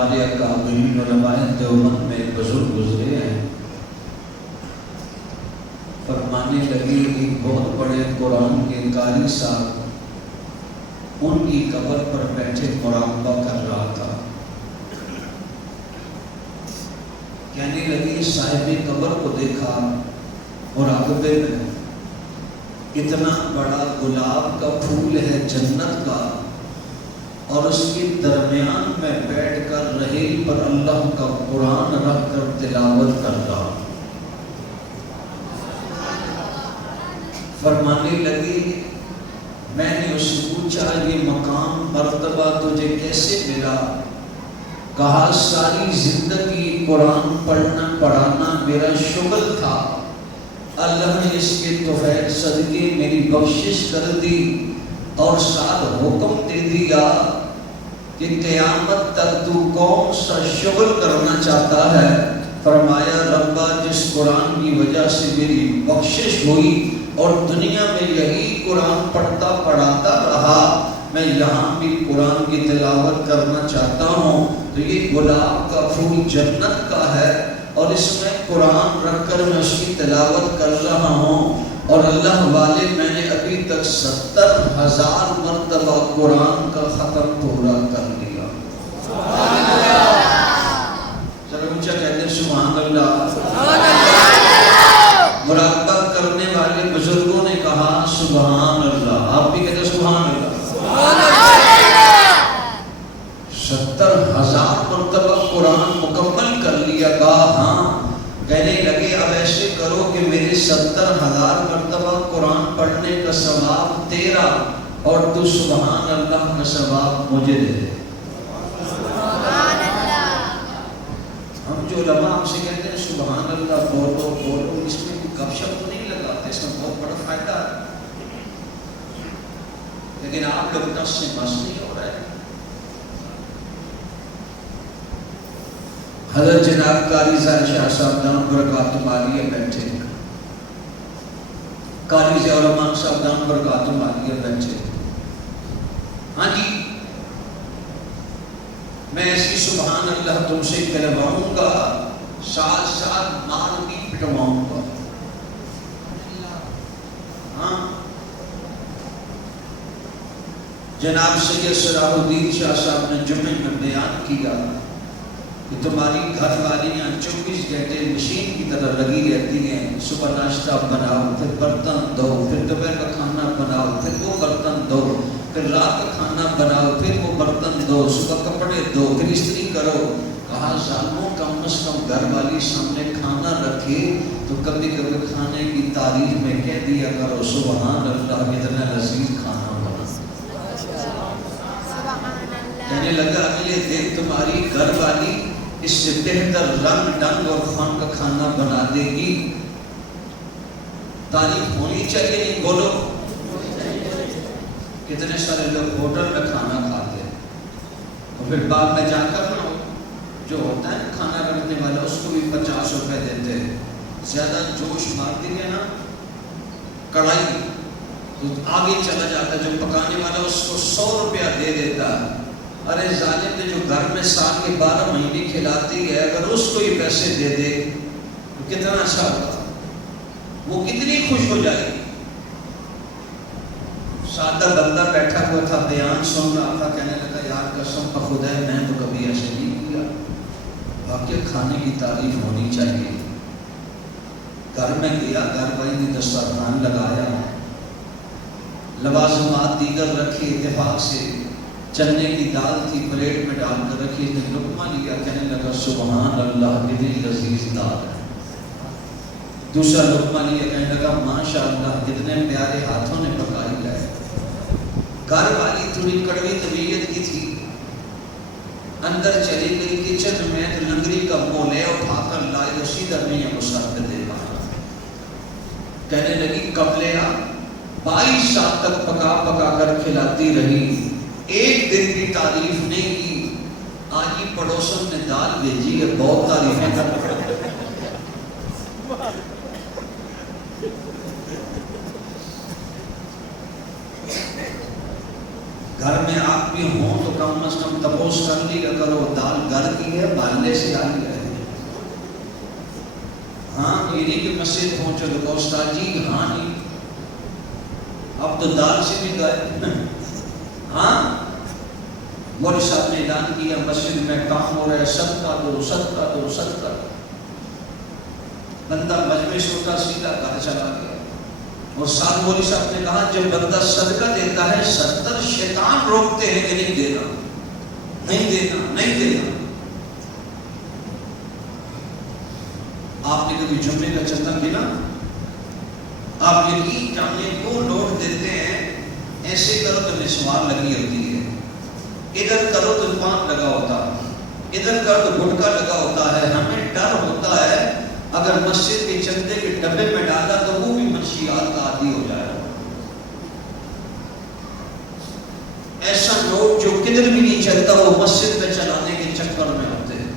ہمارے اکابرین علماء دیوبند میں ایک بزرگ گزرے ہیں، فرمانے لگے ایک بہت بڑے قرآن کے قاری صاحب ان کی قبر پر بیٹھے مراقبہ کر رہا تھا۔ کہنے لگے صاحب قبر کو دیکھا، مراقبے میں اتنا بڑا گلاب کا پھول ہے جنت کا، اور اس کے درمیان میں بیٹھ کر رحیل پر اللہ کا قرآن رکھ کر تلاوت کر رہا۔ فرمانے لگے میں نے اس سے پوچھا یہ مقام مرتبہ تجھے کیسے ملا؟ کہا ساری زندگی قرآن پڑھنا پڑھانا میرا شغل تھا، اللہ نے اس کے طفیل صدقے میری بخشش کر دی اور ساتھ حکم دے دیا کہ قیامت تک تو کون سا شغل کرنا چاہتا ہے؟ فرمایا ربا جس قرآن کی وجہ سے میری بخشش ہوئی اور دنیا میں یہی قرآن پڑھتا پڑھاتا رہا، میں یہاں بھی قرآن کی تلاوت کرنا چاہتا ہوں، تو یہ گلاب کا پھول جنت کا ہے اور اس میں قرآن رکھ کر میں اس کی تلاوت کر رہا ہوں، اور اللہ والے میں نے ابھی تک 70,000 مرتبہ قرآن کا ختم پورا کر لیا۔ ذرا اونچا کہتے ہیں سبحان اللہ۔ مراقبہ کرنے والے بزرگوں نے کہا سبحان اللہ، آپ بھی کہتے ہیں سبحان اللہ۔ 70,000 مرتبہ قرآن مکمل کر لیا۔ کہا ہاں، کہنے لگے اب ایسے کرو کہ میرے 70,000 مرتبہ قرآن پڑھنے کا ثواب تیرا اور تو سبحان اللہ کا ثواب مجھے دے دے۔ ہم جو علماء ہم سے کہتے ہیں سبحان اللہ بولو بولو، اس میں گپ شپ نہیں لگاتے، اس میں بہت بڑا فائدہ ہے، لیکن آپ لوگ نفس سے بس نہیں ہو رہے۔ حضرت جناب قاری ظاہر شاہ صاحب دام برکاتہ عالیہ بیٹھے، قاری ضیاء الرحمن صاحب دام برکاتہ عالیہ بیٹھے۔ ہاں جی، میں ایسی سبحان اللہ تم سے کہلواؤں گا، ساتھ ساتھ مار بھی پٹواؤں گا۔ ہاں، جناب سید صلاح الدین شاہ صاحب نے جمعے میں بیان کیا کہ تمہاری گھر والیاں 24 گھنٹے مشین کی طرح لگی رہتی ہیں، صبح ناشتہ بناؤ، پھر برتن دھو، پھر دوپہر کا کھانا بناؤ، پھر وہ برتن دھو، پھر رات کا کھانا بناؤ، پھر وہ برتن دھو، صبح کپڑے دھو، پھر استری کرو۔ کہا ظالموں کم از کم گھر والی سامنے کھانا رکھے تو کبھی کبھی کھانے کی تعریف میں کہہ دیا کرو سبحان اللہ کتنا لذیذ کھانا بنا۔ کہنے لگا اگلے دن تمہاری گھر والی اس سے بہتر رنگ ڈنگ اور فن کا کھانا بنا دے گی۔ تعریف ہونی چاہیے، نہیں بولو؟ کتنے سارے لوگ ہوٹل میں کھانا کھاتے ہیں اور پھر بعد میں جا کر جو ہوتا ہے کھانا رکھنے والا اس کو بھی 50 روپے دیتے ہیں، زیادہ جوش مار دیں گے نا کڑھائی تو آگے چلا جاتا ہے، جو پکانے والا اس کو 100 روپیہ دے دیتا ہے۔ ارے ظالم نے جو گھر میں سال کے 12 مہینے کھلاتی ہے، اگر اس کو ہی پیسے دے دے تو کتنا اچھا ہوگا، وہ کتنی خوش ہو جائے گی۔ سادہ بندہ بیٹھا ہوا تھا، بیان سن رہا تھا، کہنے لگا یار قسم بخدا ہے میں تو کبھی ایسے نہیں کیا، واقعی کھانے کی تعریف ہونی چاہیے۔ گھر میں گیا، گھر والی نے دسترخوان لگایا، لوازمات دیگر رکھے، اتفاق سے چنے کی دال تھی پلیٹ میں ڈال کر رکھی، اس نے لقمہ لیا، کہنے لگا سبحان اللہ کتنی لذیذ دال ہے۔ دوسرا لقمہ لیا، کہنے لگا ماشاء اللہ کتنے پیارے ہاتھوں نے پکائی ہے۔ گھر والی تھوڑی کڑوی طبیعت کی تھی، اندر چلی گئی کچن میں تو لنگری کا مولے اٹھا کر لائی، اسی درمیان کو سر پہ دے پایا۔ کہنے لگی قبلہ 22 سال تک پکا پکا کر کھلاتی رہی، ایک دن بھی تعریف نہیں کی، آج ہی پڑوسن نے دال بھیجی ہے، بہت تعریفیں کر رہے۔ گھر میں آپ بھی بھی ہوں تو کم از کم تپوس کر لیا کرو دال گھر کی ہے محلے سے آئی ہے. ہاں یہ نہیں کہ مسجد پہنچو تو کہو استاد جی ہاں نہیں اب تو دال سے بھی گئے. ہاں مولوی صاحب نے اعلان کیا مسجد میں کام ہو رہا ہے صدقہ دو صدقہ دو صدقہ. بندہ مجلس ہوتا سیدھا گھر چلا گیا. اور ساتھ مولوی صاحب نے کہا جب بندہ صدقہ دیتا ہے 70 شیطان روکتے ہیں کہ نہیں دینا نہیں دینا نہیں دینا. آپ نے کبھی جمعے کا چندہ ملا؟ آپ یقین جانے کو نوٹ دیتے ہیں ایسے کرو تو نسوار لگی ہوتی ہے, ادھر کرو تو پان لگا ہوتا ہے, ادھر کرو تو گٹکا لگا ہوتا ہے. ہمیں ڈر ہوتا ہے اگر مسجد کے چندے کے ڈبے میں ڈالا تو وہ بھی منشیات کا عادی ہو جائے. ایسا نوٹ جو کدھر بھی نہیں چلتا وہ مسجد میں چلانے کے چکر میں ہوتے ہیں.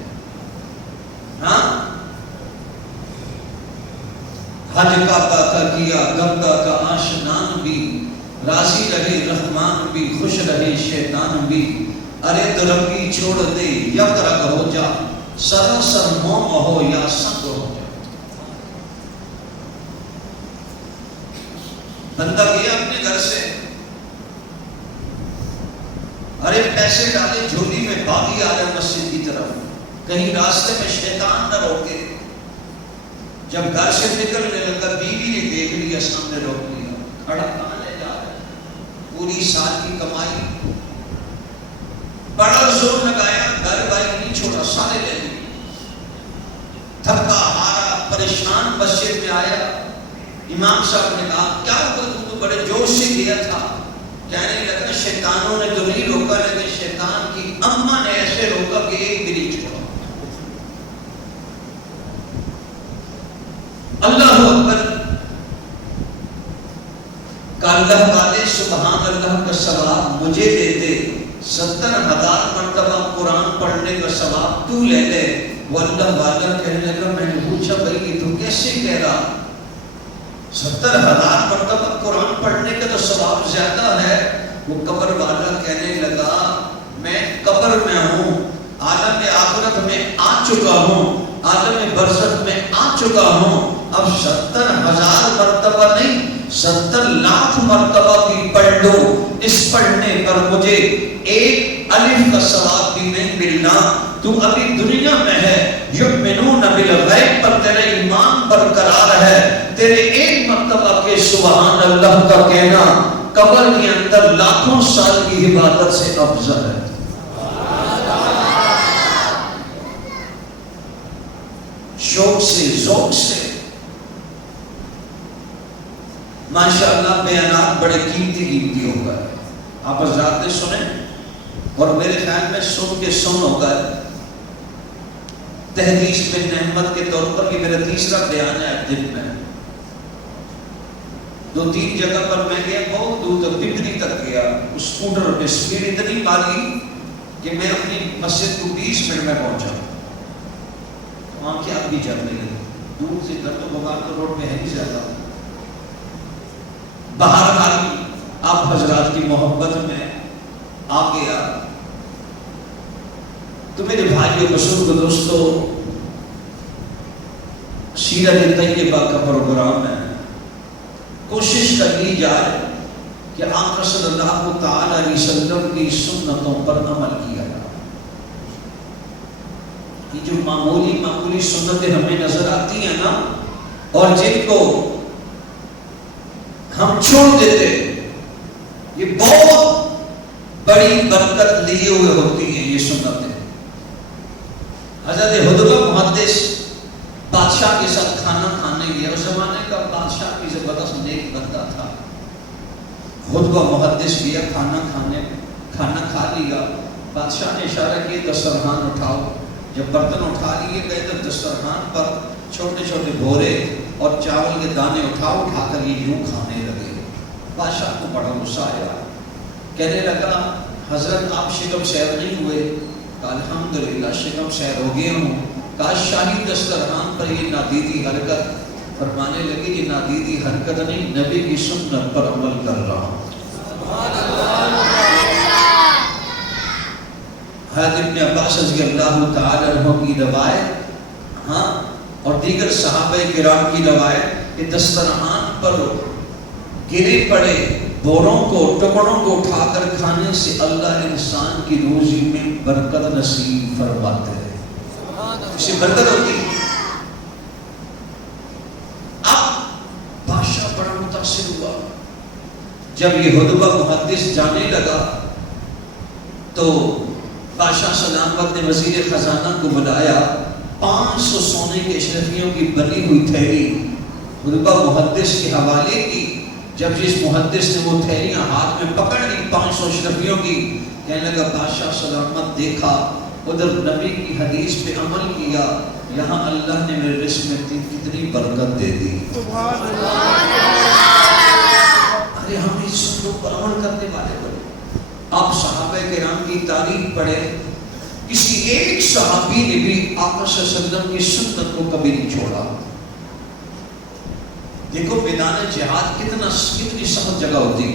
ہاں حج کعبہ کا کیا گنگا کا آشنان بھی, راضی رہے رحمان بھی خوش رہے شیطان بھی. ارے درنگی چھوڑ دے یک رگ ہو جا, سراسر موم ہو یا سنگ ہو جا. بندہ گیا اپنے گھر سے, ارے پیسے ڈالے جھولی میں, باغی آ رہے مسجد کی طرف, کہیں راستے میں شیطان نہ روکے. جب گھر سے نکلنے لگا بیوی نے دیکھ لیا, سامنے روک لیا, کھڑا کہاں لے جا رہا ہے, پوری سال کی کمائی. بڑا زور لگایا, گھر بائی نہیں چھوڑا, سارے لے لی. تھکا ہارا پریشان مسجد میں آیا. امام صاحب نے کہا کیا ہوا, تو بڑے جوش سے گیا تھا. کہنے لگا شیطانوں نے تو نہیں روکا, لیکن شیطان کی اماں نے ایسے روکا کہ ایک بھی نہیں چھوڑا. اللہ اکبر. اللہ والے سبحان اللہ کا ثواب مجھے دے دے, 70,000 مرتبہ قرآن پڑھنے کا ثواب تو لے لے. وہ اللہ والا کہنے لگا, میں نے پوچھا بھائی یہ تو کیسے کہہ رہا, 70,000 مرتبہ قرآن پڑھنے کا تو ثواب زیادہ ہے. وہ قبر والا کہنے لگا میں قبر میں ہوں, عالم آخرت میں آ چکا ہوں, عالم برزخ میں آ چکا ہوں. اب 70,000 مرتبہ نہیں 70 لاکھ مرتبہ بھی پڑھ لو, اس پڑھنے پر مجھے ایک الف کا ثواب بھی نہیں ملنا. تو ابھی دنیا میں ہے, یؤمنون بالغیب پر تیرے ایمان برقرار ہے. تیرے ایک مرتبہ کے سبحان اللہ کا کہنا قبر کے اندر لاکھوں سال کی عبادت سے افضل ہے. شوق سے ذوق سے ماشاءاللہ بیانات بڑے قیمتی ہو گئے. آپ حضرات نے سنیں اور میرے خیال میں سن کے سن ہو گئے. تحدیث بن احمد کے طور پر یہ میرا تیسرا بیان ہے دن میں. 2-3 جگہ پر میں گیا, بہت دور تک پپری تک گیا, اسکوٹر پہ سپیڈ اتنی ماری کہ میں اپنی مسجد کو 20 منٹ میں پہنچا. وہاں کیا بھی چل رہی ہے, دور سے گھر تو بغار تو روڈ پہ ہے نہیں زیادہ. بہرحال آپ حضرات کی محبت میں آ گیا. تو میرے بھائیوں بزرگ دوستو, سیرت طیبہ کا پروگرام ہے. کوشش کرنی جائے کہ آقا صلی اللہ تعالی علیہ وسلم کی سنتوں پر عمل کیا جائے. یہ جو معمولی سنتیں ہمیں نظر آتی ہیں نا, اور جن کو ہم چھوڑ دیتے, یہ بہت بڑی برکت لیے ہوئے ہوتی ہیں یہ سنتیں. حضرت حدوہ محدث بادشاہ کے ساتھ کھانا کھانے گیا. اس زمانے کا بادشاہ بھی زبردست نیک بندہ تھا. حدوہ محدث گیا کھانا کھا لیا. بادشاہ نے اشارہ کیا دسترخوان اٹھاؤ. جب برتن اٹھا لیے گئے تو دسترخوان پر چھوٹے چھوٹے بھورے اور چاول کے دانے اٹھا کر یہ یوں کھانے لگے. بادشاہ کو بڑا غصہ آیا, کہنے لگا حضرت آپ شکم سیر نہیں ہوئے؟ کہا الحمدللہ شکم سیر ہو گیا ہوں. کہا شاہی دسترخوان پر یہ نادیدی حرکت. فرمانے لگے یہ نادیدی حرکت نہیں, نبی کی سنت پر عمل کر رہا ہوں. حضرت ابن عباس رضی اللہ تعالی عنہ کی روایت اور دیگر صحابہ کرام کی روایت کہ دسترخوان پر گرے پڑے بوروں کو ٹکڑوں کو اٹھا کر کھانے سے اللہ انسان کی روزی میں برکت نصیب فرماتے ہیں، اس سے برکت ہوتی ہے۔ اب بادشاہ بڑا متاثر ہوا، جب یہ خطبہ محدث جانے لگا تو بادشاہ سلام وقت نے وزیر خزانہ کو بلایا، 500 سونے کے اشرفیوں کی بنی ہوئی تھیلی خطبہ محدث کے حوالے کی۔ جب جس محدث نے وہ تھیلیاں ہاتھ میں پکڑ لی 500 اشرفیوں کی، کہنے لگا بادشاہ سلامت دیکھا ادھر نبی کی حدیث پہ عمل کیا، یہاں اللہ نے میرے رزق میں کتنی برکت دے دی۔ ارے ہم اس سنتوں پر عمل کرنے والے بنے۔ آپ صحابہ کرام کی تاریخ پڑھے، کسی ایک صحابی نے بھی آقا صلی اللہ علیہ وسلم کی سنت کو کبھی نہیں چھوڑا۔ دیکھو میدان جہاد کتنی سخت جگہ ہوتی،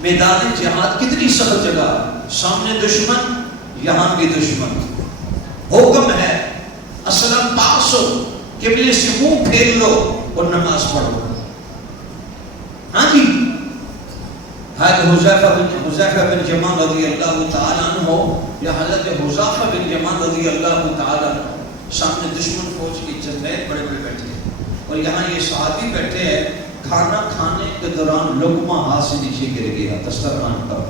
میدان جہاد کتنی سخت جگہ، سامنے دشمن یہاں بھی دشمن، حکم ہے اسلم پاس ہو، قبلے سے منہ پھیر لو اور نماز پڑھو۔ ہاں جی، حذیفہ بن یمان رضی اللہ تعالیٰ عنہ یا حضرت حذیفہ بن یمان رضی اللہ تعالیٰ عنہ، سامنے دشمن فوج کی جنرال بڑے بڑے بیٹھے ہیں اور یہاں یہ صحابی بیٹھے ہیں، کھانا کھانے کے دوران لقمہ ہاتھ سے نیچے گر گیا، دسترخوان پر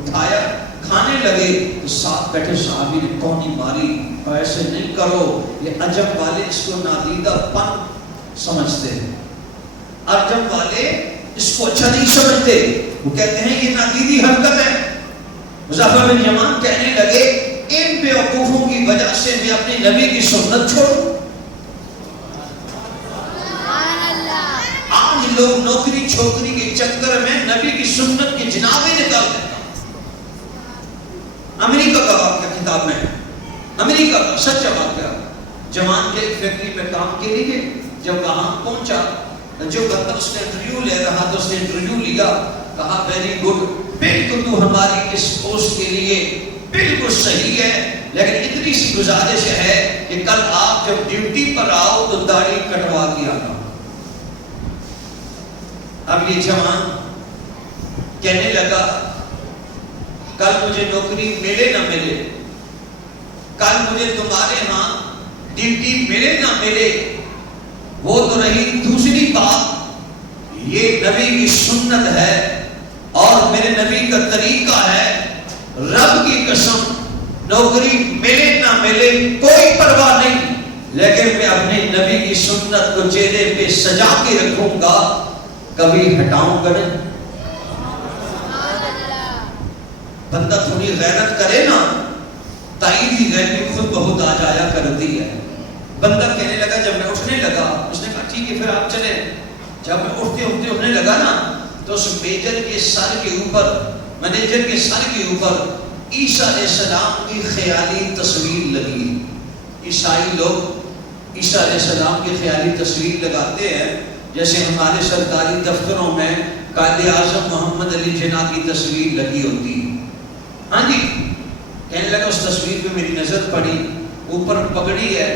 اٹھایا کھانے لگے تو ساتھ بیٹھے صحابی نے کونی ماری، اور ایسے نہیں کرو، یہ عجب والے اس کو نادیدہ پن سمجھتے ہیں، عجب والے اس کو اچھا نہیں سمجھتے، وہ کہتے ہیں یہ نادیدی حرکت ہے۔ حذیفہ بن یمان کہنے لگے ان بیوقوفوں کی وجہ سے میں اپنے نبی کی سنت چھوڑوں؟ آج لوگ نوکری چھوکری کے چکر میں نبی کی سنت کی جنابیں نکال دیتے ہیں۔ امریکہ کا واقعہ کتاب میں، امریکہ کا سچا واقعہ، جوان کے فیکٹری میں کام کے لیے جب وہاں پہنچا، جو بندہ اس نے انٹرویو لے رہا تو اس نے انٹرویو لیا، کہا ویری گڈ، بالکل تو ہماری اس پوسٹ کے لیے بالکل صحیح ہے، لیکن اتنی سی گزارش ہے کہ کل آپ جب ڈیوٹی پر آؤ تو داڑھی کٹوا کے آنا۔ اب یہ جوان کہنے لگا کل مجھے نوکری ملے نہ ملے، کل مجھے تمہارے ہاں ڈیوٹی ملے نہ ملے، وہ تو رہی دوسری بات، یہ نبی کی سنت ہے اور میرے نبی کا طریقہ ہے، رب کی قسم نوکری ملے نہ ملے کوئی پرواہ نہیں، لیکن میں اپنے نبی کی سنت کو چہرے پہ سجا کے رکھوں گا، کبھی ہٹاؤں گا نہیں۔ بندہ تھوڑی غیرت کرے نا، تائید ہی غیرت خود بہت آ جایا کرتی ہے۔ بندہ کہنے لگا جب میں اٹھنے لگا، اس نے کہا ٹھیک ہے پھر آپ چلیں، جب میں اٹھنے لگا نا تو اس میجر کے سر کے اوپر، مینیجر کے سر کے اوپر عیسیٰ علیہ السلام کی خیالی تصویر لگی۔ عیسائی لوگ عیسیٰ علیہ السلام کی خیالی تصویر لگاتے ہیں، جیسے ہمارے سرکاری دفتروں میں قائد اعظم محمد علی جناح کی تصویر لگی ہوتی۔ ہاں جی، کہنے لگا اس تصویر پہ میری نظر پڑی، اوپر پگڑی ہے،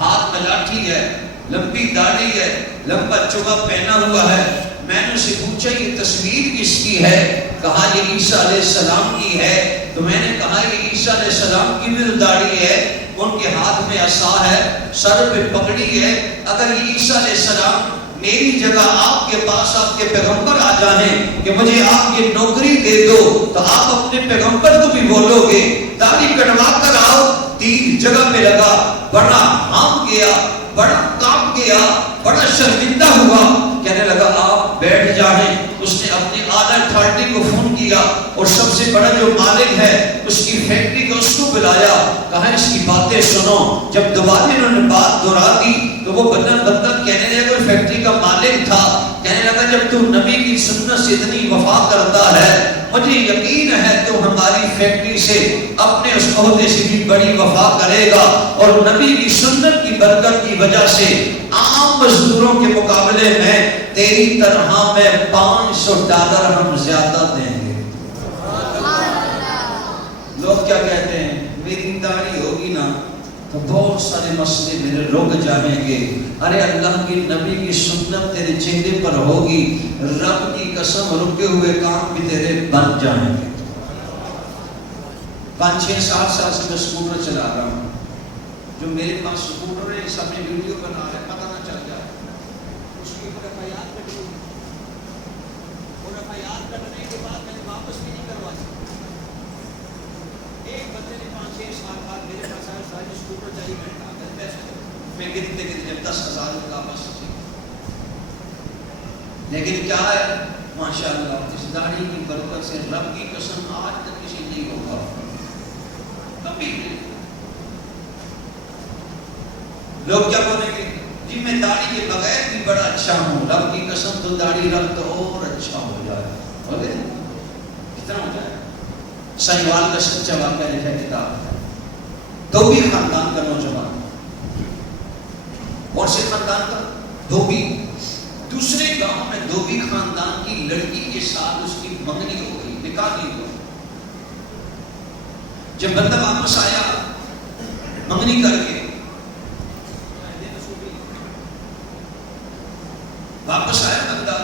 ہاتھ میں لاٹھی ہے، لمبی داڑھی ہے، لمبا چوگا پہنا ہوا ہے۔ میں نے اسے پوچھا یہ تصویر کس کی ہے؟ کہا یہ عیسیٰ علیہ السلام کی ہے۔ تو میں نے کہا یہ عیسیٰ علیہ السلام کی بھی داڑھی ہے، ان کے ہاتھ میں عصا ہے، سر پہ پگڑی ہے، اگر یہ عیسیٰ علیہ السلام میری جگہ آپ کے پاس آپ کے پیغمبر آ جائیں کہ مجھے آپ یہ نوکری دے دو تو آپ اپنے پیغمبر کو بھی بولو گے داڑھی کٹوا کر آؤ، تین جگہ پہ لگا، بڑا ہام گیا، بڑا کام گیا، بڑا شرمندہ ہوا، کہنے لگا آپ بیٹھ جائیں۔ اس نے اپنے اعلیٰ اتھارٹی کو فون کیا اور سب سے بڑا جو مالک ہے اس کی فیکٹری کو اس کو بلایا، کہا اس کی باتیں سنو۔ جب دوبارہ انہوں نے بات دہرا دی تو وہ بندہ کہنے لگا کوئی فیکٹری کا مالک تھا، کہنے لگا جب تو نبی کی سنت سے اتنی وفا کرتا ہے مجھے یقین ہے تو ہماری فیکٹری سے اپنے اس عہدے سے بھی بڑی وفا کرے گا، اور نبی کی سنت کی برکت کی وجہ سے عام مزدوروں کے مقابلے میں تیری تنخواہ میں $500 ہم زیادہ دیں گے۔ لوگ کیا تو بہت سارے مسئلے میرے رک جائیں گے. ارے اللہ کے نبی کی سنت تیرے چہرے پر ہوگی, رب کی قسم رکے ہوئے کام بھی تیرے بن جائیں گے. 5-6 سال سے میں سکوٹر چلا رہا ہوں. جو میرے پاس سکوٹر ہے سب نے ویڈیو بنا رہے, پتہ نہ چل جائے. اس کی اوپر FIR کٹی ہوئی, اور FIR کٹنے کے بعد میں نے واپس بھی نہیں کروا سکتا. ایک بندے نے 5-6 سال بعد میرے پاس آیا, ساری سکوٹر چاہیے, میں پیسے میں گرتے گرتے 10,000 روپے واپس سے. لیکن کیا ہے ماشاءاللہ اس داڑھی کی برکت سے رب کی قسم آج تک کسی نہیں ہوگا کبھی نہیں. لوگ کیا بولیں گے جی میں داڑھی کے بغیر بھی بڑا اچھا ہوں, رب کی قسم تو داڑھی رکھ تو اور اچھا ہو جائے. بولے کتنا ہو جائے. سہیوال کا سچا واقعہ لکھا کتاب ہے. دھوبی خاندان کا نوجوان, اور سے خاندان کا دھوبی, دوسرے گاؤں میں دھوبی خاندان کی لڑکی کے ساتھ اس کی منگنی ہو گئی, نکاح نہیں ہوا. جب بندہ واپس آیا منگنی کر کے, واپس آیا بندہ,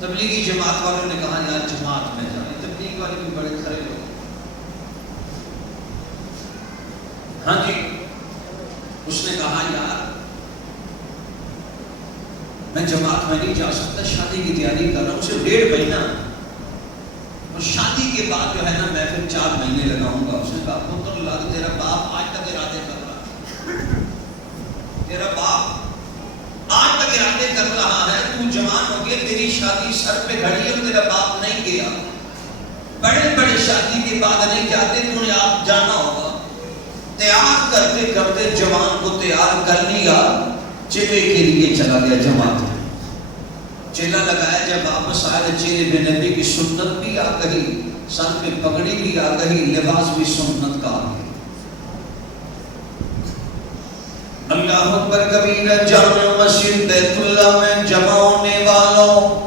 تبلیغی جماعت والوں نے کہا یار جماعت میں جائیں. تبلیغ والے بھی بڑے کھڑے لوگ, ہاں جی. اس نے کہا یار میں جماعت میں نہیں جا سکتا, شادی کی تیاری کر رہا ہوں, صرف 1.5 مہینہ, اور شادی کے بعد جو ہے نا میں پھر 4 مہینے لگاؤں گا. اس نے کہا پتر لگ تیرا باپ آج تک ارادے کر رہا, تیرا باپ آج تک ارادے کر رہا ہے, تو جوان ہو گیا, تیری شادی سر پہ کھڑی ہے, تیرا باپ نہیں گیا. بڑے بڑے شادی کے بعد نہیں جاتے, تو نے آپ جانا ہوگا. تیار کرتے کرتے جوان کو تیار کر لیا, چلے کے لیے چلا گیا جماعت میں. چلا لگایا, جب واپس آئے تو چہرے پہ نبی کی سنت بھی آ گئی, سر پہ پگڑی بھی آ گئی, لباس بھی سنت کا آ گئی. اللہ اکبر کبیرہ. جامع مسجد بیت اللہ میں جمع ہونے والوں,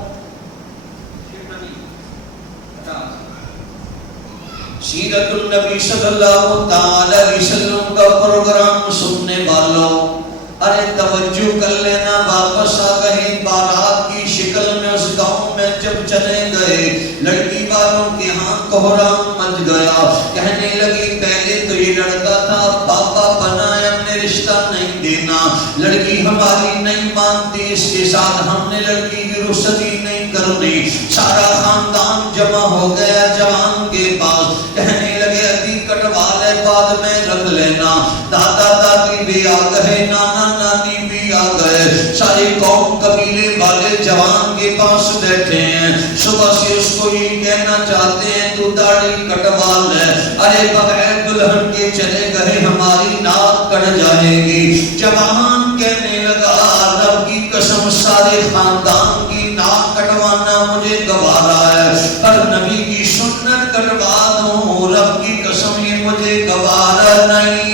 سیرت النبی صلی اللہ تعالی علیہ وسلم کا پروگرام سننے والوں, ارے توجہ کر لینا. واپس آ گئے بارات کی شکل میں اس گاؤں میں. جب چلے گئے لڑکی والوں کے ہاں کوہرام مچ گیا. کہنے لگی پہلے تو یہ لڑکا تھا, پاپا بنایا, ہم نے رشتہ نہیں دینا. لڑکی ہماری نہیں مانتی, اس کے ساتھ ہم نے لڑکی کی رخصتی نہیں کرنی. سارا خاندان جمع ہو گیا جوان کے پاس. کہنے لگے ابھی کٹوا لے, بعد میں رکھ لینا. دادا دادی بھی آ گئے, نانا نانی بھی آ گئے, ساری قوم قبیلے والے جوان کے پاس بیٹھے ہیں. صبح سے اس کو یہ کہنا چاہتے ہیں تو داڑھی کٹوا لے. ارے بغیر دلہن کے چلے گئے, ہماری ناک کٹ جائے گی. جوان کہنے لگا رب کی قسم سارے خاندان کی ناک کٹوانا مجھے گوارا ہے, پر نبی کی سنت کٹوا دوں, رب کی قسم یہ مجھے گوارا نہیں.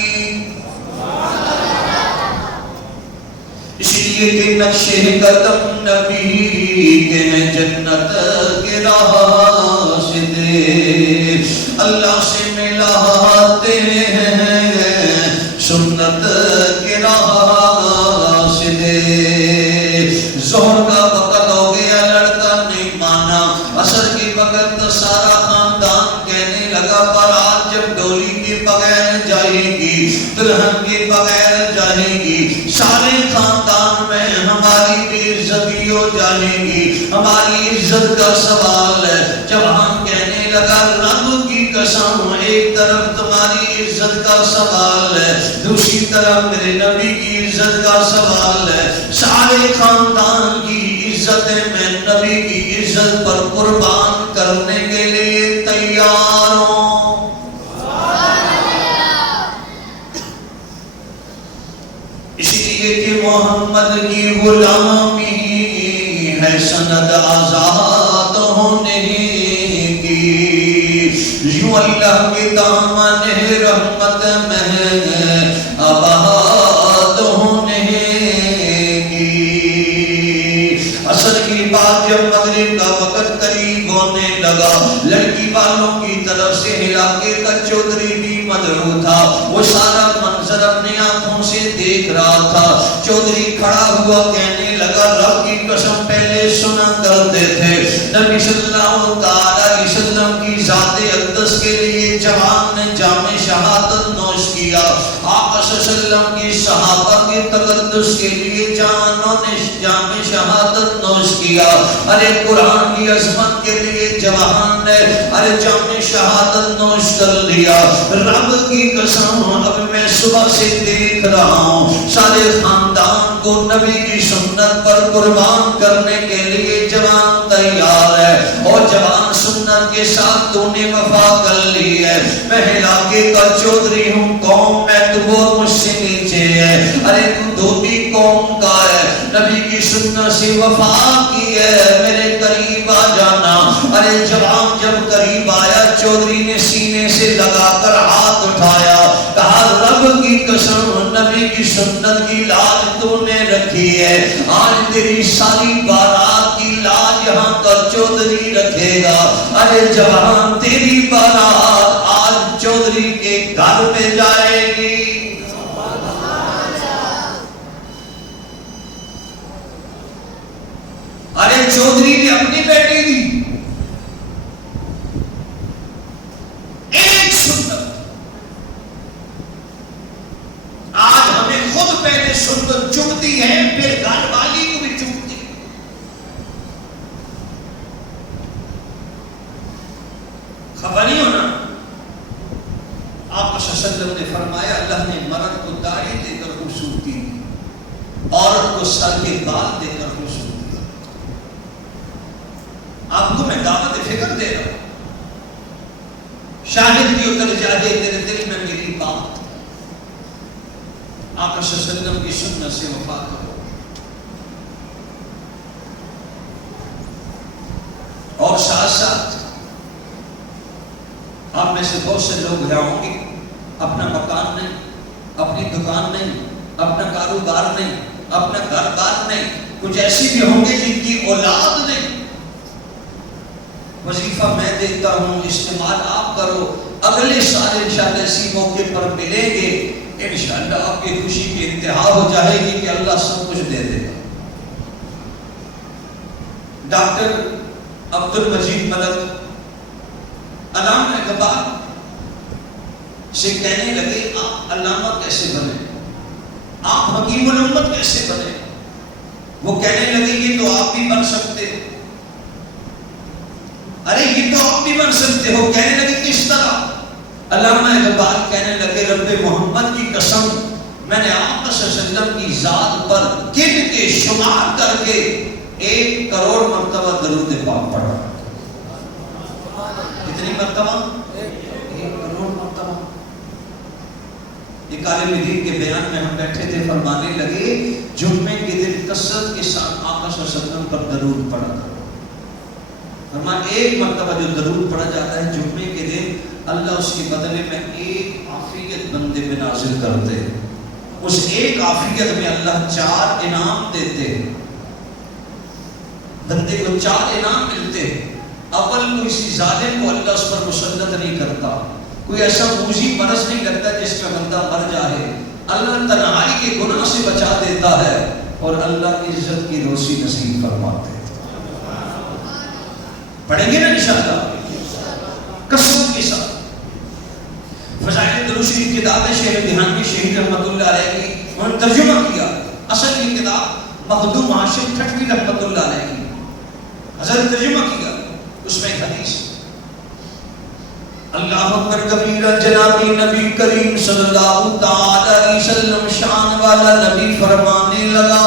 اس لیے کہ نقشے قدم نبی کے ہیں جنت کے راستے, اللہ سے ملاتے ہیں سنت کے راستے. ظہر کا وقت ہو گیا, لڑکا نہیں مانا. عصر کے وقت سارا خاندان کہنے لگا بارات جب ڈولی کے بغیر جائے گی, دلہن کے بغیر جائے گی, سارے خاندان میں ہماری بے عزتی ہو جائے گی, ہماری عزت کا سوال ہے. جب ہم کہنے لگا رب کی قسم ایک طرف تمہاری عزت کا سوال ہے, دوسری طرف میرے نبی کی عزت کا سوال ہے. سارے خاندان کی عزت میں نبی کی عزت پر قربان کرنے کے لیے تیار ہوں. اسی لیے کہ محمد کی غلامی ہے سند آزاد ہونے کی, یوں اللہ کے دامن رحمت میں آباد ہونے کی. عصر کی بات جب مغرب کا وقت قریب ہونے لگا. لڑکی والوں کی طرف سے علاقے کا چودھری بھی مدعو تھا. وہ سارا منظر اپنی آنکھوں سے دیکھ رہا تھا. چودھری کھڑا ہوا کہنے لگا رب کی قسم پہلے سنا کرتے تھے نبی صلی اللہ علیہ وسلم کی ذات اقدس کے لیے جوان نے جام شہادت نوش کیا. آقا صلی اللہ علیہ وسلم کی صحابہ کے تقدس کے لیے جانوں نے جام شہادت نوش کیا. ارے قرآن کی عظمت کے لیے جوان نے ارے جام شہادت نوش کر لیا. رب کی قسم اب میں صبح سے دیکھ رہا ہوں سارے خاندان کو نبی کی سنت پر قربان کرنے کے لیے جوان تیار ہے. اور جوان سنت کے ساتھ تو نے وفا کر لی ہے. میں علاقے کا چودھری ہوں قوم میں تو وہ مجھ سے نیچے ہے. ارے تو دھوبی قوم کا ہے نبی کی سنت سے وفا کی ہے میرے قریب آ جانا. ارے جوان جب قریب آیا چودھری نے سینے سے لگا کر ہاتھ اٹھایا کہا رب کی قسم نبی کی سنت کی لاج تو نے رکھی ہے. آج تیری ساری بارات کی لاج یہاں کا چودھری رکھے گا. ارے جوان تیری بارات آج چودھری کے گھر میں جائے گی. ارے چودھری نے اپنی بیٹی دی ایک سنت. آج ہمیں خود پہلے سنت چکتی ہے پھر گھر والی کو بھی چکتی ہے. خبر نہیں ہونا. آپ صلی اللہ علیہ وسلم نے فرمایا اللہ نے مرد کو داڑھی دے کر خوبصورتی دی, عورت کو سر کے بال دے کر خوبصورتی دی. آپ کو میں دعوت فکر دے رہا ہوں شاہد کی اتر جائے تیرے دل میں میری بات. آقا صلی اللہ علیہ وسلم کی سنت سے وفا کرو. اور ساتھ ساتھ آپ میں سے بہت سے لوگ یہاں ہوں گے اپنا مکان نہیں, اپنی دکان نہیں, اپنا کاروبار نہیں, اپنا گھر بار نہیں. کچھ ایسی بھی ہوں گے جن کی اولاد نہیں. وظیفہ میں دیتا ہوں استعمال آپ کرو. اگلے سال انشاءاللہ اسی موقع پر ملیں گے انشاءاللہ آپ کی خوشی کی انتہا ہو جائے گی کہ اللہ سب کچھ دے دے گا. ڈاکٹر عبد المجید ملک علامہ اقبال سے کہنے لگے آپ علامہ کیسے بنے, آپ حکیم الامت کیسے بنے. وہ کہنے لگے یہ تو آپ بھی بن سکتے. ارے یہ تو آپ بھی بن سکتے ہو. کہنے لگے کس طرح. علامہ اقبال کہنے لگے رب محمد کی قسم میں نے آپ صلی اللہ علیہ وسلم کی ذات پر گن کے شمار کر کے 1 کروڑ مرتبہ درود پاک پڑھا. کتنی مرتبہ؟ 1 کروڑ مرتبہ. ایک عالم دین کے بیان میں ہم بیٹھے تھے فرمانے لگے جمعے کے دن کثرت کے ساتھ آقا صلی اللہ علیہ وسلم پر درود پڑھا تھا. فرمایا 1 مرتبہ جو درود پڑھا جاتا ہے جمعے کے دن اللہ اس کے بدلے میں 1 عافیت بندے پہ نازل کرتے. اس 1 عافیت میں اللہ 4 انعام دیتے. بندے کو 4 انعام ملتے. اول کسی ظالم کو اللہ اس پر مسلط نہیں کرتا. کوئی ایسا موذی مرض نہیں لگتا جس کا بندہ مر جائے. اللہ تنہائی کے گناہ سے بچا دیتا ہے اور اللہ کی عزت کی روشنی نصیب فرماتے. پڑھیں گے نا انشاءاللہ قسم کے ساتھ. فضائل درود شریف کتاب ہے شیخ دہانی شہید رحمۃ اللہ علیہ کی انہوں نے ترجمہ کیا. اصل یہ کتاب مخدوم ہاشم ٹھٹوی رحمۃ اللہ علیہ کی حضرت ترجمہ کیا. اس میں ایک حدیث اللہ اکبر کبیرہ جناب نبی کریم صلی اللہ تعالی علیہ وسلم شان والا نبی فرمانے لگا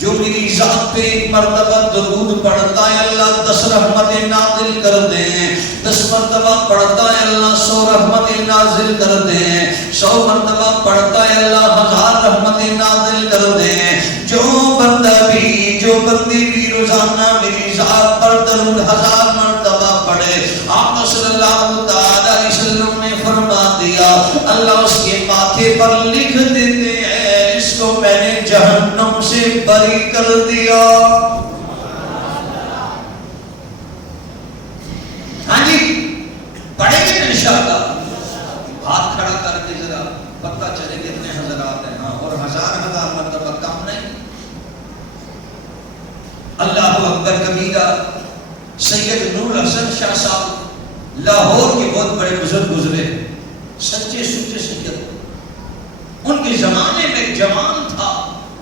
جو میری ذات پہ 1 مرتبہ درود پڑھتا ہے اللہ 10 رحمتیں نازل کر دیں. 10 مرتبہ پڑھتا ہے اللہ 100 رحمتیں نازل کر دیں. 100 مرتبہ پڑھتا ہے اللہ 1000 رحمتیں نازل کر دیں. جو بندہ بھی جو بندی بھی روزانہ میری ذات پر درود 1000 مرتبہ پڑھے آقا صلی اللہ تعالی علیہ وسلم نے فرما دیا اللہ اس کے ماتھے پر لکھ دیتے ہیں اس کو میں نے جہنم سے بری کر دیا. اللہ اکبر کبیرہ سید نور الحسن شاہ صاحب لاہور کے بہت بڑے بزرگ گزرے، سچے سچے سید، ان کے زمانے میں ایک جوان تھا،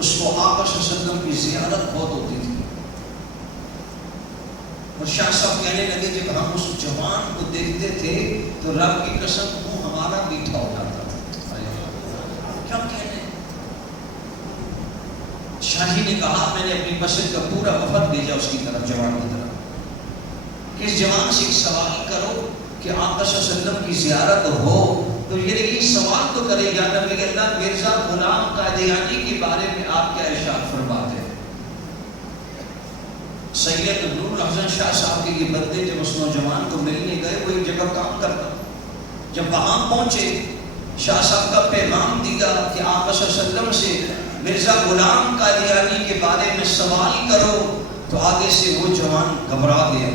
اس کو آقا صلی اللہ علیہ وسلم کی زیارت بہت ہوتی تھی، اور شاہ صاحب کہنے لگے جب ہم اس جوان کو دیکھتے تھے تو رب کی قسم منہ ہمارا میٹھا ہو جاتا تھا۔ کیا کہنے؟ شاہ جی نے کہا میں نے اپنی مسجد کا پورا وفد بھیجا اس کی طرف، جوان کی طرف، کہ اس جوان سے ایک سوال کرو کہ آقا صلی اللہ علیہ وسلم کی زیارت ہو تو یہ سوال تو کرے یا نبی اللہ مرزا غلام قادیانی کے بارے میں آپ کیا ارشاد فرماتے ہیں؟ سید نور الحسن شاہ صاحب کے یہ بندے جب اس نوجوان کو ملنے گئے، وہ ایک جگہ کام کرتا، جب وہاں پہنچے شاہ صاحب کا پیغام دیا کہ آقا صلی اللہ علیہ وسلم سے مرزا غلام قادیانی کے بارے میں سوال کرو، تو آگے سے وہ جوان گھبرا گیا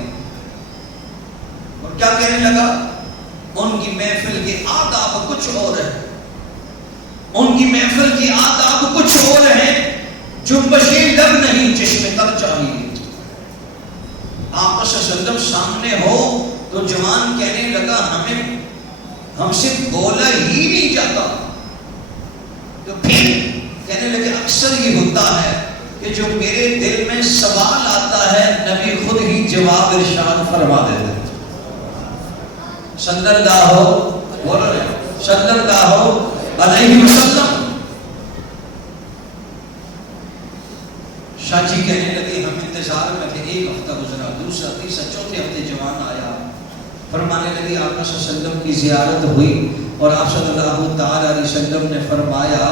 اور کیا کہنے لگا؟ ان کی محفل کے آداب کچھ اور ہیں، ان کی محفل کی آداب کچھ اور ہیں، جنبشِ لب نہیں چشم تر چاہیے۔ آقا صلی اللہ علیہ وسلم سامنے ہو تو جوان کہنے لگا ہم سے بولا ہی نہیں جاتا، تو پھر کہنے لگے اکثر یہ ہوتا ہے کہ جو میرے دل میں سوال آتا ہے نبی خود ہی جواب ارشاد فرما دیتے ہیں۔ صلی اللہ علیہ وسلم۔ شاہ جی کہنے لگے ہم انتظار میں تھے، ایک ہفتہ گزرا، دوسرا، تیسرا، چوتھے ہفتے جوان آیا، فرمانے لگے آقا صلی اللہ علیہ وسلم کی زیارت ہوئی اور آپ صلی اللہ تعالی علیہ وسلم نے فرمایا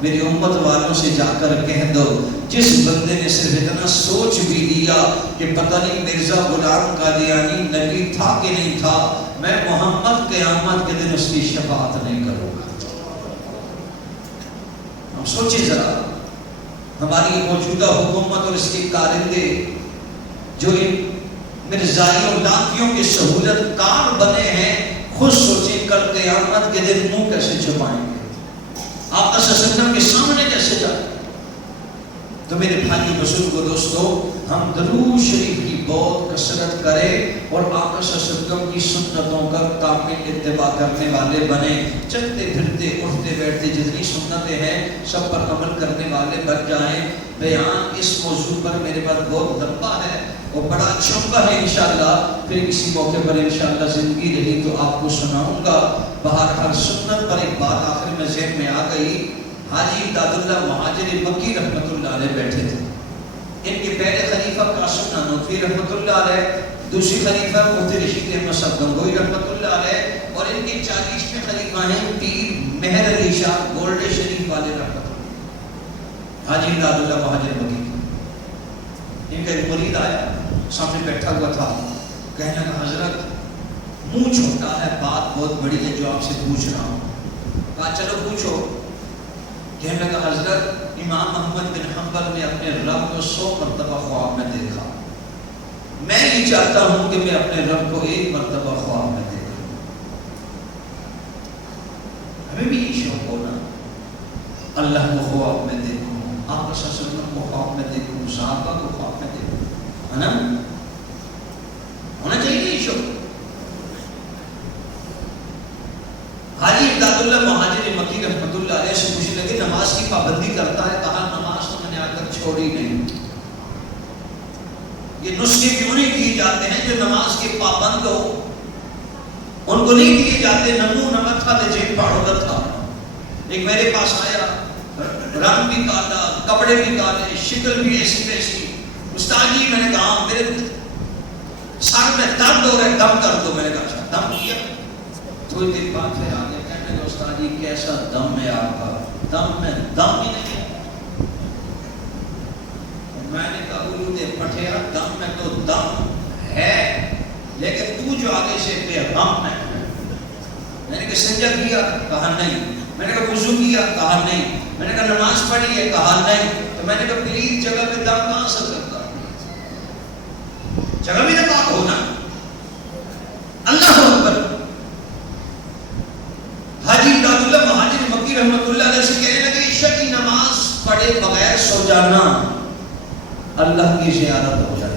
میری امت والوں سے جا کر کہہ دو جس بندے نے صرف اتنا سوچ بھی لیا کہ پتہ نہیں مرزا غلام قادیانی نبی تھا کہ نہیں تھا، میں محمد قیامت کے دن اس کی شفاعت نہیں کروں گا۔ ہم سوچیں ذرا، ہماری موجودہ حکومت اور اس کے کارندے جو ان مرزائی اور لاکھیوں کے سہولت کار بنے ہیں، خود سوچیں کل قیامت کے دن منہ کیسے چھپائیں گے، آقا صلی اللہ علیہ وسلم کے سامنے کیسے جائیں۔ تو میرے بھائی بزرگ و دوستو، ہم درود شریف کی بہت کثرت کریں اور آقا صلی اللہ علیہ وسلم کی سنتوں کا کامل اتباع کرنے والے بنیں، چلتے پھرتے اٹھتے بیٹھتے جتنی سنتیں ہیں سب پر عمل کرنے والے بن جائیں۔ بیان اس موضوع پر میرے پاس بہت لمبا ہے اور بڑا اچھا ہے، انشاءاللہ پھر کسی موقع پر انشاءاللہ زندگی رہی تو آپ کو سناؤں گا۔ بہرحال سنت پر ایک بات آخر میں ذہن میں آ گئی، حاجی داد اللہ مہاجر مکی رحمۃ اللہ علیہ بیٹھے تھے، ان کے پہلے خلیفہ قاسم نانوتوی رحمۃ اللہ علیہ، دوسری خلیفہ مفتی رشید احمد صاحب گنگوئی رحمۃ اللہ علیہ، اور ان کے 40ویں خلیفہ ہیں پیر مہر علی شاہ گولڈ شریف والے رحمۃ اللہ، حاجی داد اللہ مہاجر مکی۔ ان کا ایک مرید آیا، سامنے بیٹھا ہوا تھا، کہنے لگا حضرت منہ چھوٹا ہے، بات بہت بڑی ہے جو آپ سے پوچھ رہا ہوں۔ کہا چلو پوچھو۔ کہنے لگا حضرت امام محمد بن حنبل نے اپنے رب کو 100 مرتبہ خواب میں دیکھا، میں یہ چاہتا ہوں کہ میں اپنے رب کو 1 مرتبہ خواب میں دیکھوں۔ ہمیں بھی یہ شوق ہونا، اللہ کو خواب میں دیکھوں، آقا صلی اللہ علیہ وسلم کو خواب میں دیکھوں، صحابہ کو خواب میں دیکھوں، ہے نا؟ ہونا چاہیے یہ شوق۔ حاجی داد اللہ مہاجر مکی رحمۃ اللہ علیہ سے پوچھنے لگے نماز کی پابندی کرتا ہے؟ کہا نماز تو میں نے آج تک چھوڑی نہیں۔ یہ نسخے کیوں نہیں دیے جاتے ہیں جو نماز کے پابند ہو، ان کو نہیں دیے جاتے، نمو نمت تھا تو جیب پاڑو تھا۔ ایک میرے پاس آیا، رنگ بھی کالا، کپڑے بھی کالے، شکل بھی ایسی ویسی، استاد جی میں نے کہا میرے سر میں درد ہو رہا ہے، دم کر دو۔ میں نے کہا دم کیا، تھوڑی دیر بعد پھر آگے کہنے لگا استاد جی کیسا دم ہے آپ کا، دم میں دم ہی نہیں ہے۔ میں نے کہا وجود پٹھیا دم میں تو دم ہے، لیکن تو جو آگے سے بے غم ہے۔ میں نے کہا سجدہ کیا؟ کہا نہیں۔ میں نے کہا وضو کیا؟ کہا نہیں۔ میں نے کہا نماز پڑھی ہے؟ کہا نہیں۔ تو میں نے کہا پلیز جگہ پہ دم کہاں سے کرتا، جگہ بھی تو پاک ہونا۔ اللہ اکبر۔ حاجی داد اللہ مہاجر مکی رحمۃ اللہ علیہ سے کہنے لگے عشاء کی نماز پڑھے بغیر سو جانا اللہ کی زیارت ہو جاتی۔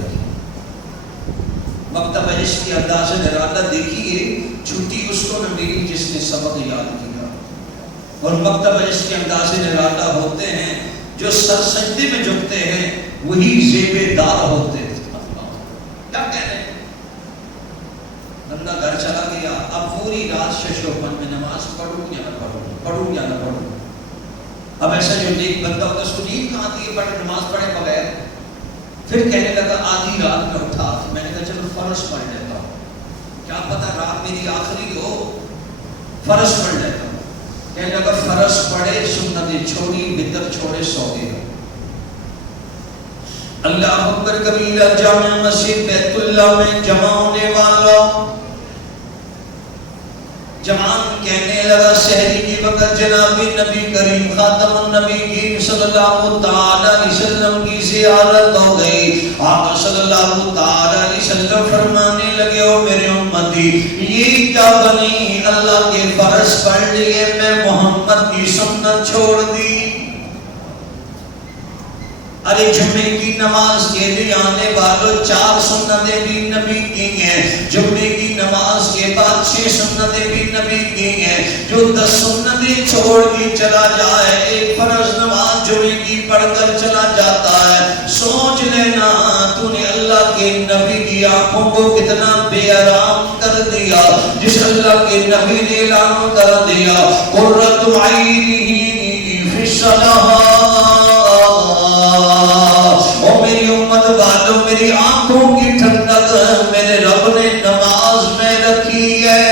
مکتب عشق کی انداز ارادہ دیکھیے، چھٹی اس کو نہ ملی جس نے سبق یاد کیا، اور مکتب عشق کے انداز ارادہ ہوتے ہیں جو سر سجدے میں جھکتے ہیں وہی زیبے دار ہوتے ہیں۔ کیا کہہ رہے ہیں؟ بندہ گھر چلا گیا، اب پوری رات ششوپن میں نماز پڑھوں یا نہ پڑھوں، پڑھوں یا نہ پڑھوں۔ اب ایسا جو نیک بندہ ہوتا ہے اس کو نیند کہاں آتی ہے پڑھے نماز پڑھے بغیر؟ پھر کہنے لگا آدھی رات میں اٹھا، میں نے کہا چلو فرض پڑھ لیتا ہوں، کیا پتا رات میری آخری ہو، فرض پڑھ لیتا ہوں۔ کہنے لگا فرض پڑھے، سنتیں چھوڑی، بدعت چھوڑے، سو گیا۔ اللہ اکبر کبیرہ جامع مسجد بیت اللہ میں جمع ہونے والوں، جوان کہنے لگا سحری کے وقت جناب نبی کریم خاتم النبیین صلی اللہ تعالی علیہ وسلم کی زیارت ہو گئی۔ آقا صلی اللہ تعالی علیہ وسلم فرمانے لگے او میرے امتی، یہ کیا بنی، اللہ کے فرض پڑھ لیے، میں محمد کی سنت چھوڑ دی۔ ارے جمعے کی نماز کے لیے آنے والوں 4 سنتیں بھی نبی کی ہیں، جمعے کی نماز کے بعد 6 سنتیں بھی نبی کی ہیں۔ جو 10 سنتیں چھوڑ کے چلا جائے، ایک فرض نماز جمعے کی پڑھ کر چلا جاتا ہے، سوچ لینا تو نے اللہ کے نبی کی آنکھوں کو کتنا بے آرام کر دیا، جس اللہ کے نبی نے اعلان کر دیا قرۃ عینی فی الصلاۃ، او میری امت والوں، میری آنکھوں کی ٹھنڈک میرے رب نے نماز میں رکھی ہے۔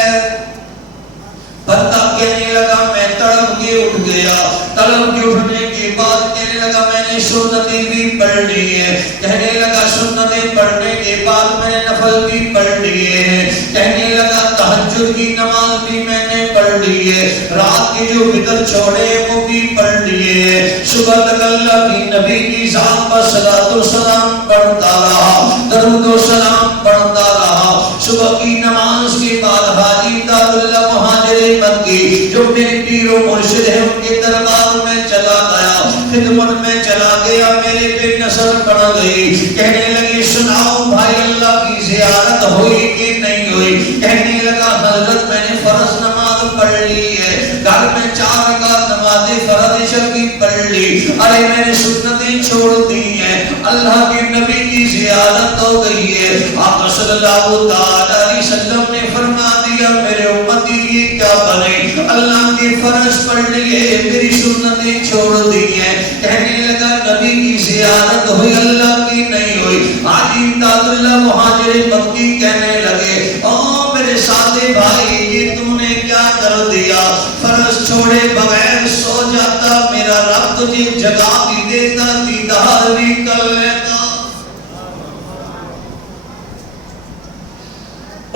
بندہ کہنے لگا میں تڑپ کے اٹھ گیا، تڑپ کے اٹھنے کے بعد کہنے لگا میں نے سنتیں بھی پڑھ لی ہے، کہنے لگا سنتیں پڑھنے کے بعد میں نے نفل بھی پڑھ لیے ہیں، کہنے لگا تہجد کی نماز بھی میں نے پڑھ لی ہے، رات کے جو وتر چھوڑے وہ بھی پڑھ لیے، صبح تک اللہ کی نبی کی ذات پر صلاۃ و سلام پڑھتا رہا، درود و سلام پڑھتا رہا۔ صبح کی نماز کے بعد حاجی داراللہ مہاجر مکی جو میرے پیر و مرشد ہے ان کے دربار میں چلا گیا، خدمت میں چلا گیا، میرے پہ نظر پڑ گئی، کہنے لگی سناؤ بھائی اللہ کی زیارت ہوئی کہ نہیں ہوئی؟ کہنے لگا حضرت میں نے فرض نماز پڑھ لی ہے، گھر میں 4 رکعت نماز فرض عشاء کی پڑھ لی، ارے میں نے سنتیں چھوڑ دی ہیں، اللہ کے نبی کی زیارت ہو گئی ہے۔ آقا صلی اللہ تعالی علیہ وسلم نے فرما دیا میرے امتی یہ کیا بنے، اللہ کے فرض پڑھ لیے، میری سنتیں چھوڑ دی ہیں، کہنے لگا نبی کی زیارت ہوئی اللہ کی نہیں ہوئی۔ حاجی داراللہ مہاجر مکی کہنے لگے او میرے ساتھی بھائی یہ تم نے کیا کر دیا، فرض چھوڑے بغیر سو جاتا، میرا رب تجھے جگہ بھی دیتا، دیدار بھی کر لیتا۔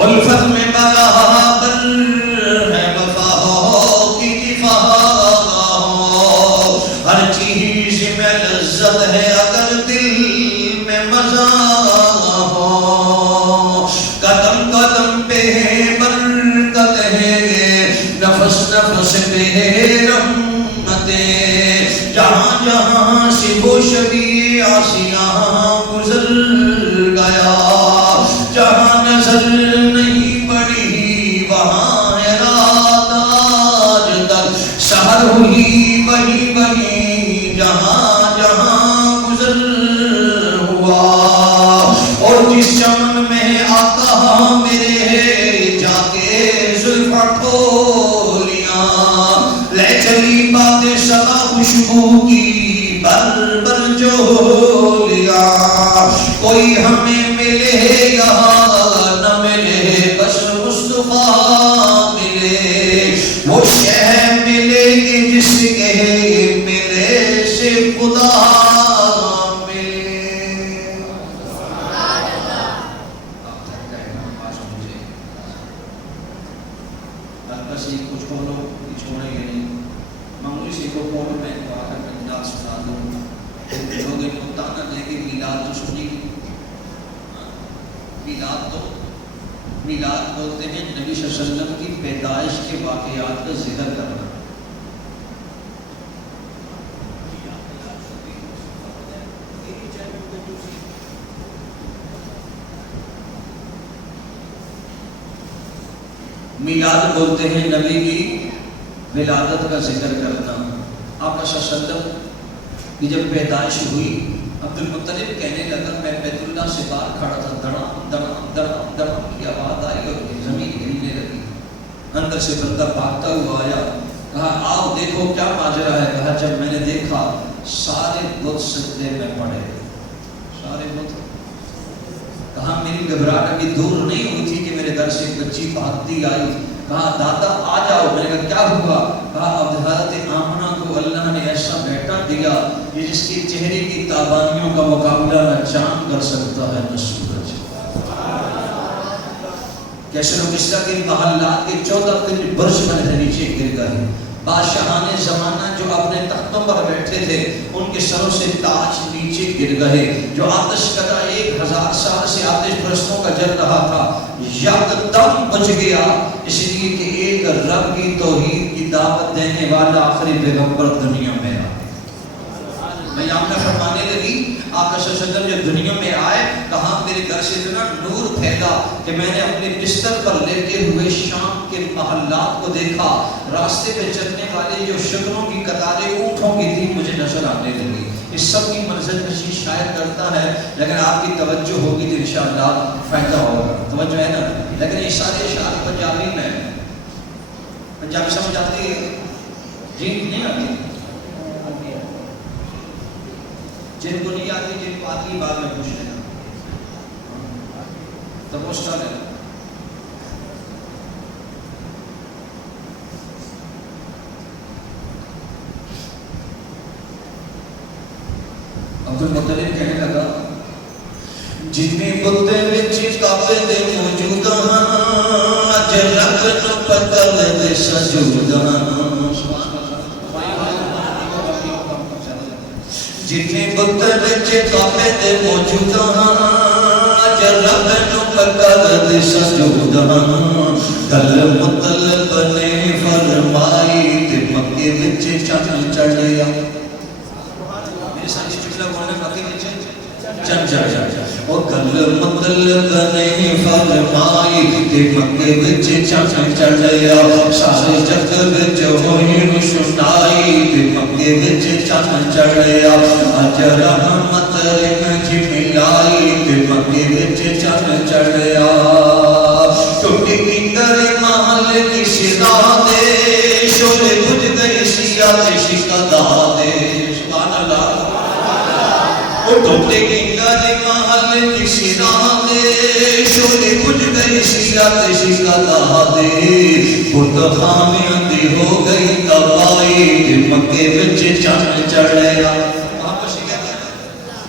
الفت میں برابر ہے وفا ہو کی جفا ہو، ہر چیز میں لذت ہے اگر دل میں مزہ ہو، قدم قدم پہ برکت ہے، نفس نفس پہ رحمتیں، جہاں جہاں سے وہ شبیہ آسیاں گزر گیا، جہاں نظر نہیں پڑی وہاں رات آج تک سحر ہوئی وہی وہی جہاں جہاں گزر ہوا، اور جس چمن میں آقا میرے جا کے زلفاں ٹھولیاں، لے چلی باتیں سبا خوشبو کی بر بر جولیاں، کوئی ہمیں ملے یا نہ ملے بس مصطفیٰ ملے، وہ شہ ملے گی جس کے ملے سے خدا ملے۔ بس یہ کچھ بولو چھوڑیں گے نہیں، معمولی سی کو بولو میں تو آخر میں میلاد سنا دوں، لوگ ان کو تانا دیں گے میلاد تو سنی، میلاد بولتے ہیں نبی صلی اللہ علیہ وسلم کی پیدائش کے واقعات کا ذکر کرنا۔ میلاد بولتے ہیں نبی کی ولادت کا ذکر کرنا. آقا صلی اللہ علیہ وسلم کی جب پیدائش ہوئی، عبد المطلب کہنے لگا میں بیت اللہ سے باہر کھڑا تھا، دڑام دڑام دڑام دڑام کی آواز آئی اور زمین ہلنے لگی. اندر سے بندہ بھاگتا ہوا آیا، کہا آؤ دیکھو کیا ماجرا ہے. کہا جب میں نے دیکھا سارے بت سجدے میں پڑے، سارے بت. کہا میری گھبراہٹ ابھی دور نہیں ہوئی تھی کہ میرے گھر سے ایک بچی بھاگتی آئی. کہا دادا آ جاؤ. میں نے کہا کیا ہوا؟ کہا اب حضرت آمنہ کو اللہ نے ایسا بیٹا دیا کہ جس کے چہرے کی تابانیوں کا مقابلہ نہ چاند کر سکتا ہے نہ سورج. کیسر و کسریٰ کے محلات کے 14 برج بنے تھے نیچے گر گئے. بادشاہان زمانہ جو اپنے تختوں پر بیٹھے تھے ان کے سروں سے تاج نیچے گر گئے. جو آتش کدا 1000 سال سے آتش پرستوں کا جل رہا تھا یکدم بچ گیا، اس لیے کہ ایک رب کی توحید کی دعوت دینے والا آخری پیغمبر دنیا میں آیا. میں آپ نے فرمانے لگی آقا صلی اللہ علیہ وسلم جب دنیا میں آئے کہاں میرے گھر سے اتنا نور پھیلا کہ میں نے اپنے بستر پر لیٹے ہوئے شام کے محلات کو دیکھا. راستے پہ چلنے والے جو شکروں کی قطاریں اونٹوں کی تھی مجھے نظر آنے لگی. اس سب کی منظر کشی شاید کرتا ہے لیکن آپ کی توجہ ہوگی تو انشاءاللہ فائدہ ہوگا. توجہ ہے نا؟ لیکن یہ سارے اشعار پنجابی میں، پنجابی سمجھ آتی ہے؟ جی نہیں آتی؟ جن کو نہیں آتی، جن کو آتی بعد میں پوچھ لینا. تب وہ اسٹارٹ ہے. عبد المطلب کہنے لگا جتنے بتے وچ کعبے دے موجود ہاں اج رب نو پتہ دے سجود ہاں. جتنے بت وچ کعبے دے موجود ہاں اج رب نو پتہ دے سجود ہاں. گل مطلب نے فرمائی تے مکے وچ چند چڑھیا. میرے ساتھ پچھلا بولنے مکے وچ چند چڑھیا. او گل مطلب نے فرمائی تے مکے وچ چند چڑھیا. سارے جگ وچ ہوئی روشنائی تے مکے وچ چند چڑھیا. اج رحمت رنج ملائی تے مکے وچ چند چڑھیا. ٹوٹی کنڈر محل کی صدا دے شعلے بجھ گئی سیاہ شکدا دے. سبحان اللہ. او ٹوٹی کنڈر محل کی صدا دے شعلے بجھ گئی سیاہ شکدا دے. بت خانیاں دی ہو گئی تباہی تے مکے وچ چند چڑھیا.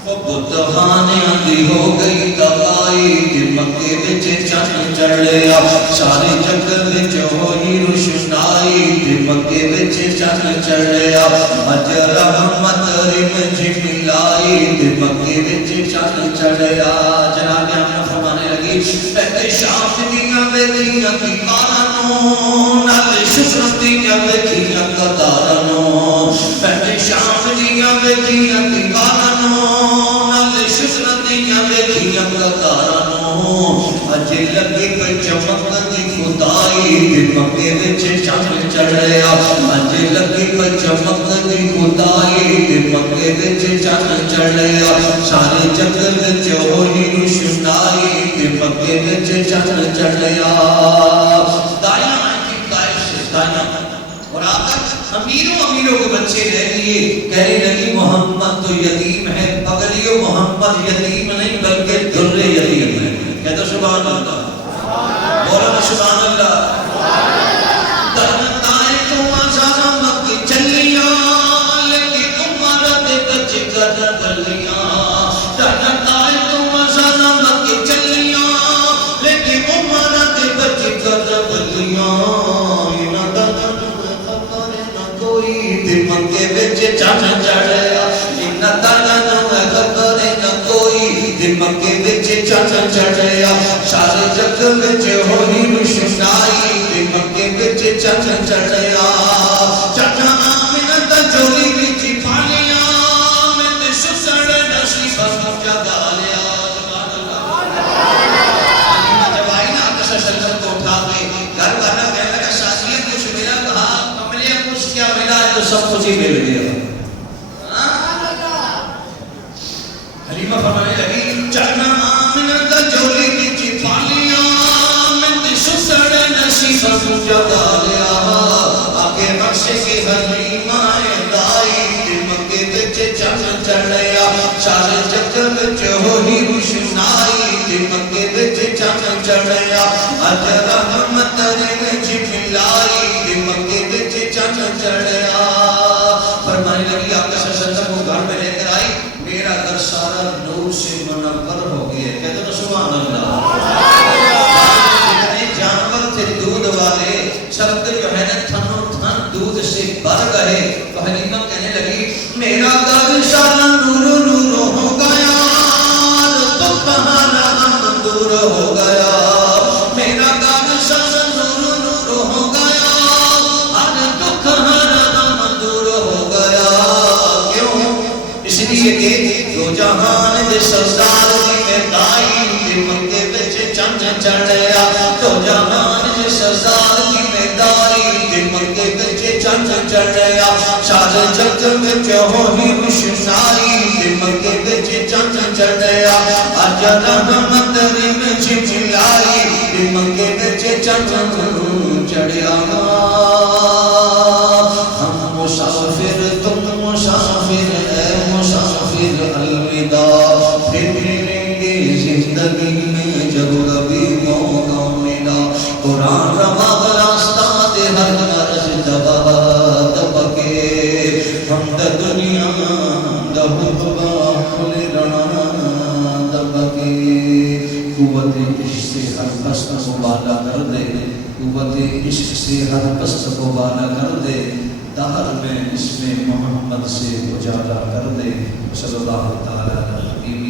بت خانیاں دی ہو گئی تباہی تے مکے وچ چند چڑھیا. سارے جگ وچ ہوئی روشنائی تے مکے وچ چند چڑھیا. اج رحمت رنج ملائی تے مکے وچ چند چڑھیا. جناب نے فرمانے لگی اے شام دیاں ویکھیاں دیواراں نوں نال شکر دیاں ویکھیاں قطاراں نوں. اے شام دیاں ویکھیاں دیواراں نوں نال شکر دیاں ویکھیاں قطاراں نوں. اج لگی کوئی چمک دی خدائی تے مکے وچ چند چڑھیا. اج لگی کوئی چمک دی خدائی تے مکے وچ چند چڑھیا. سارے جگ وچ ہوئی روشنائی تے مکے وچ چند چڑھیا. دایاں کی کائش دایاں اور آقا امیروں کے بچے رہ لیے. کہنے لگی محمد تو یتیم ہے. پگلیو محمد یتیم نہیں بلکہ در یتیم ہے. کہتا سبحان اللہ. بولا سبحان اللہ. دائیں تو آزادہ مکی چلیاں لیکن عمر دے بچ کر بلیاں. دائیں تو آزادہ مکی چلیاں لیکن عمر دے بچ کر بلیاں. انہاں دا خبر نہ کوئی تے مکے وچ چند چڑھیا. انہاں دا خبر نہ کوئی تے مکے وچ چند چڑھیا. سارے جگ وچ ہوئی روشنائی تے مکے وچ چند چڑھیا. چٹا آمنہ جولی وچ پھالیا میں تے سسڑ نصیب جگا لیا. سبحان اللہ. جب آئی نا آقا صلی اللہ علیہ وسلم کو اٹھا کے گھر کا سب کچھ ہی مل گیا. حلیمہ فرمانے لگی چلنا آمنہ دا جولی کی چپالیاں میں دشو سڑے نشیفہ جگا لیا آگے بخشے کی حلیمہ دائی دمکے بچے چند چڑھیا چارے جگہ بچے ہوئی روشنائی دمکے بچے چند چڑھیا اجر رحمت رن جھلائی دمکے بچے چند چڑھیا. فرمانے لگی آپ کا ششتہ کو گھر میں لے کر آئی میرا گھر سارا نور سے منور ہو گیا. کہتے تو سبحان اللہ. جتنے جانور تھے دودھ والے سب جو ہے نا تھنو تھن دودھ سے بھر گئے. تو حلیمہ کہنے لگی میرا گھر سارا نور نور ہو گیا تو کہانا ہم دور ہو گیا. میرا گھر سارا نور نور ہو گیا تو کہانا ہم دور ہو گیا. کیوں؟ اس لیے کہ دو جہان دے سردار دی میں دائی دی مکے بچے چند چڑھیا. دو جہان دے سردار دی میں دائی دی مکے بچے چند چڑھیا. شاد جگ بچے ہوئی روشنائی دی مکے بچے چند چڑھیا. اجر رحمت رن جھلائی دی مکے بچے چند چڑھیا. ہم مسافر تم مسافر اے مسافر الوداع پھر ملیں گے زندگی میں جب کبھی موقع ملا. قرآن روا راستہ دے ہر مرض دبا دبا کے ہم دا دنیا دا حبا کھلے رنا دبا کے. قوت عشق سے ہر پست کو بالا کر دے. قوت عشق سے ہر پست کو بالا کر دے. دہر میں اس میں محمد سے اجالا کر دے. صلی اللہ تعالی علیہ